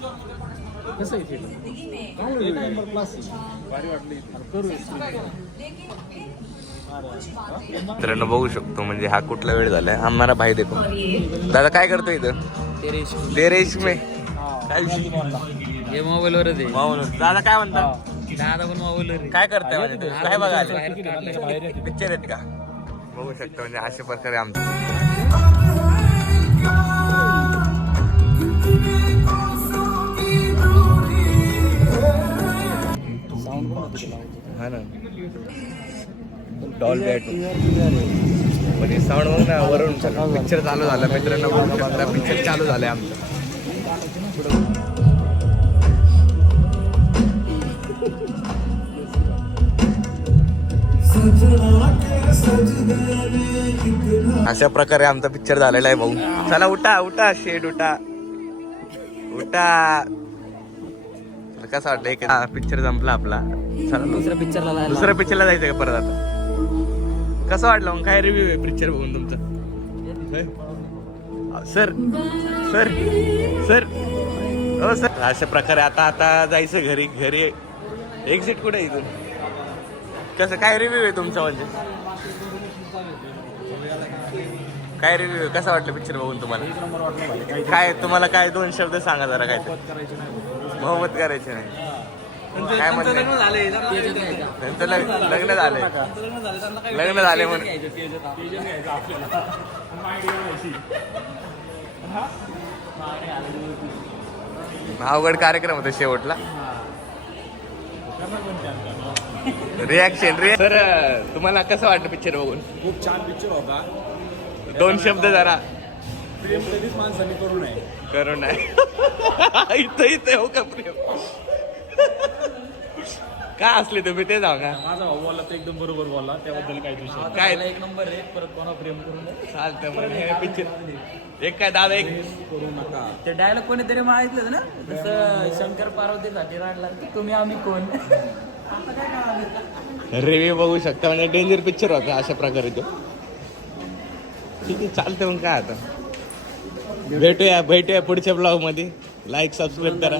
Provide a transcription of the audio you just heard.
कसं आहे मित्रांनो बघू शकतो म्हणजे हा कुठला वेळ झालाय आम्हाला भाई देखो. दादा काय करतो इथं? ते रेशमे काय हे मोबाईल वरच आहे. दादा काय म्हणता? दादा पण मोबाईल वर काय करताय म्हणजे काय बघा पिक्चर आहेत का? बघू शकतो म्हणजे अशा प्रकारे आमचं हा ना डॉल बॅट म्हणजे साऊंड बघ ना वरून पिक्चर चालू झाला मित्रांनो. बघू शकता पिक्चर चालू झालंय आमचं. अशा प्रकारे आमचा पिक्चर झालेला आहे भाऊ. चला उठा उठा शेड उठा उठा. कसं वाटलं एक पिक्चर संपला आपला. चला दुसऱ्या पिक्चरला जायचं का परत आता? कसं वाटलं मग? काय रिव्ह्यू आहे पिक्चर बघून तुमचं? सर सर सर हो सर. अशा प्रकारे आता जायचं घरी. घरी एक्झिट कुठे इथून? कसं काय रिव्ह्यू आहे तुमचा म्हणजे? काय रिव्ह्यू कसा वाटलं पिक्चर बघून तुम्हाला? काय तुम्हाला काय दोन शब्द सांगा जरा. काय मोहब्बत करायचे नाही काय म्हणते? त्यांचं लग्न झालंय. लग्न झाले म्हणून अवघड कार्यक्रम होता शेवटला. रिॲक्शन सर तुम्हाला कसं वाटतं पिक्चर बघून? खूप छान पिक्चर होता. दोन शब्द जरा. प्रेम कधीच माणसाने करू नये. करू नाही इथं हो का प्रेम? काय असले तुम्ही ते जाऊ का? माझा भाऊ बोलला तर एकदम बरोबर बोलला. त्याबद्दल काय विषय काय एक नंबर आहे. परत कोणा प्रेम करून चालतं मग हे पिक्चर एक काय दादा एक करू नका. ते डायलॉग कोणीतरी मागितलं ना, तसं शंकर पार्वतीसाठी रडला तुम्ही आम्ही कोण. रिव्ह्यू बघू शकता म्हणजे डेंजर पिक्चर होता अशा प्रकारे तो. ठीक आहे चालतं मग काय आता भेटूया पुढच्या ब्लॉग मध्ये. लाईक सबस्क्राईब करा.